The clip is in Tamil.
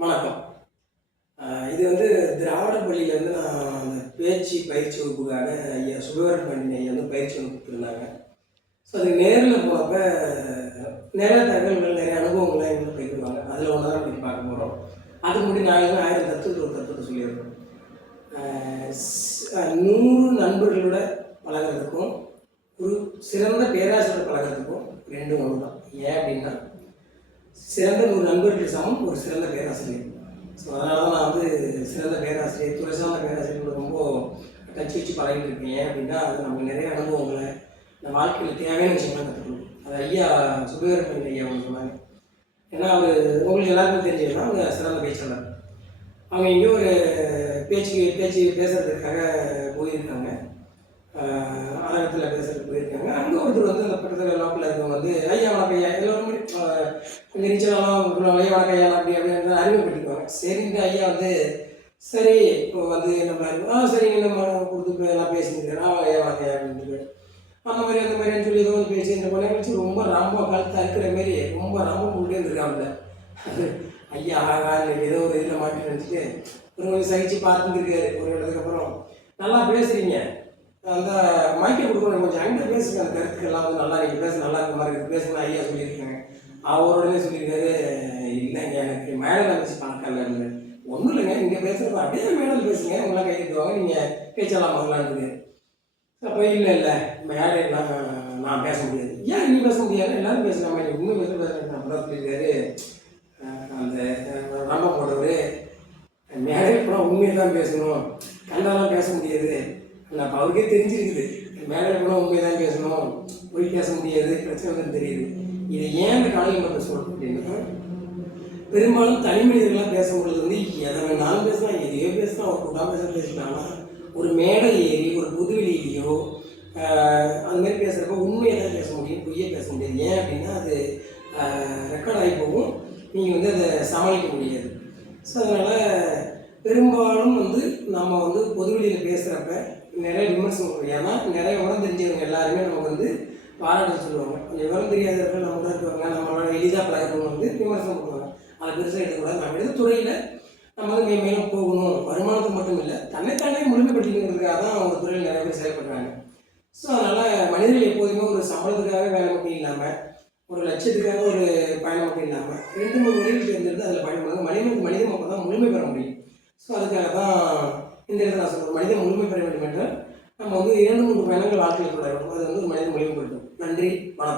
வணக்கம். இது வந்து திராவிட பள்ளியில் வந்து நான் அந்த பேச்சு பயிற்சி வகுப்புக்காக ஐயா சுகவரன் ஐயா வந்து பயிற்சி வகுப்பு கொடுத்துருந்தாங்க. ஸோ அது நேரில் போகிறப்ப நிறைய தகவல்கள் நிறைய அனுபவங்கள்லாம் எங்களுக்கு பகிர்வாங்க அதில் ஒன்று தான் பற்றி பார்க்க போகிறோம் அது முடி நான் ஆயிரம் தத்துவத்தில் ஒரு தத்துவத்தை சொல்லியிருக்கோம் நூறு நண்பர்களோட பழகிறதுக்கும் ஒரு சிறந்த பேராசிரியர் பழகிறதுக்கும் ரெண்டும் ஒன்று தான் ஏன் அப்படின்னா சிறந்த ஒரு நண்பர்கள் சமம் ஒரு சிறந்த பேராசிரியர். ஸோ அதனால தான் நான் வந்து சிறந்த பேராசிரியர் துறை சார்ந்த பேராசிரியர்கள் ரொம்ப டச் வச்சு பழகிட்டு இருக்கேன். ஏன் அப்படின்னா அது நமக்கு நிறைய அனுபவங்களை இந்த வாழ்க்கையில் தேவையான விஷயங்களை கற்றுக்கணும் அது ஐயா சுபேரமணி ஐயா அவங்க சொன்னாங்க. ஏன்னா அவர் உங்களுக்கு எல்லாருக்கும் தெரிஞ்சதுன்னா அவங்க சிறந்த பேச்சாளர். அவங்க எங்கேயோ ஒரு பேச்சு பேச்சு பேசுறதுக்காக போயிருக்காங்க. ஆலயத்தில் பேசுறதுக்கு போயிருக்காங்க. அங்கே ஒருத்தர் வந்து அந்த ஐயா ஐயா அப்படி அப்படின்னு அறிமுகப்படுத்திக்குவாங்க. சரிங்க ஐயா வந்து சரி இப்போ வந்து நம்ம ஆ சரிங்க நம்ம கொடுத்து எல்லாம் பேசிக்கிறேன் ஐயா வாங்க ஐயா அப்படின்னு அந்த மாதிரி அந்த மாதிரி சொல்லி ஏதோ ஒரு பேசி இந்த கொலை வச்சு ரொம்ப ரொம்ப கழுத்து அறுக்கிற மாரி ரொம்ப ரொம்ப போட்டே இருந்திருக்காப்புல ஐயா ஆகா ஏதோ ஒரு இதில் மாட்டி நினச்சிட்டு ஒரு கொஞ்சம் சகிச்சு பார்த்துருக்காரு ஒரு இடத்துக்கு அப்புறம். நல்லா பேசுறீங்க. அந்த மைக்கை கொடுக்கணும் கொஞ்சம் அங்கே பேசுங்க அந்த கருத்துக்கெல்லாம் வந்து நல்லா நீங்கள் பேச நல்லா இருக்க மாதிரி இருக்குது பேசுனா ஐயா சொல்லியிருக்காங்க. அவரோடனே சொல்லியிருக்காரு இல்லைங்க எனக்கு மேடல் அமைச்சு பழக்கம் இல்லைன்னு ஒன்றும் இல்லைங்க இங்கே பேசுகிறப்ப அப்படியே மேடல் பேசுங்க உங்களாம் கை நீங்கள் பேச்செல்லாம் வரலான்னு அப்போ இல்லை இல்லை மேடையெல்லாம் நான் பேச முடியாது. ஏன் நீ பேச முடியாது? எல்லாரும் பேசுகிற மாதிரி இன்னும் பேச பேசுகிறேன் அப்பதான் சொல்லியிருக்காரு. அந்த ராம போடுறவர் மேடையில் போனால் உண்மையை தான் பேசணும். கண்டாலாம் பேச முடியாது. நான் அப்போ அவருக்கே தெரிஞ்சிருக்குது. மேடையில் போனால் உண்மையை தான் பேசணும். போய் பேச முடியாது. பிரச்சனை தான் தெரியுது. இது ஏன் இந்த காலையில் மட்டும் சொல்கிறேன் அப்படின்னா பெரும்பாலும் தனி மனிதர்கள்லாம் பேசும்பொழுது வந்து எதை வேணாலும் பேசலாம் எதையோ பேசலாம் ஒரு கூட்டாக பேச பேசலாம் ஒரு மேடை ஏறி ஒரு புதுவெளியிலையோ ஆஹ், அது மாதிரி பேசுகிறப்ப உண்மையை தான் பேச முடியும் பொய்யே பேச முடியாது. ஏன் அப்படின்னா அது ரெக்கார்ட் ஆகி போகும். நீங்கள் வந்து அதை சமாளிக்க முடியாது. ஸோ அதனால் பெரும்பாலும் வந்து நம்ம வந்து பொதுவெளியில் பேசுகிறப்ப நிறைய விமர்சனம் ஏன்னா நிறைய உரம் தெரிஞ்சவங்க எல்லாருமே நமக்கு வந்து பாராட்ட சொல்லுவாங்க. கொஞ்சம் விவரம் தெரியாதவர்கள் நம்ம கூட இருக்கிறவங்க நம்மளோட எளிதாக பழகிறவங்க வந்து விமர்சனம் பண்ணுவாங்க. அதை பெருசாக எடுக்கக்கூடாது. நம்ம எடுத்த துறையில் நம்ம வந்து மே மேலும் போகணும். வருமானத்துக்கு மட்டும் இல்லை தன்னைத்தானே முழுமைப்படுத்திக்கிறதுக்காக தான் அவங்க துறையில் நிறைய பேர் செயல்படுறாங்க. ஸோ அதனால் மனிதர்கள் எப்போதுமே ஒரு சம்பளத்துக்காக வேலை மட்டும் இல்லாமல் ஒரு லட்சியத்துக்காக ஒரு பயணம் மட்டும் இல்லாமல் ரெண்டு மூணு வழிகள் தேர்ந்தெடுத்து அதில் பயணம் மனிதனுக்கு மனிதன் அப்போ தான் முழுமை பெற முடியும். ஸோ அதுக்காக தான் இந்த இடத்துல நான் சொல்கிறேன் மனிதன் முழுமை பெற வேண்டும் என்றால் நம்ம வந்து இரண்டு மூன்று பயணங்கள் வாழ்க்கையில் தொடரும் அது வந்து ஒரு மனிதன் முழுமைப்படுத்தும் நன்றி. வணக்கம்.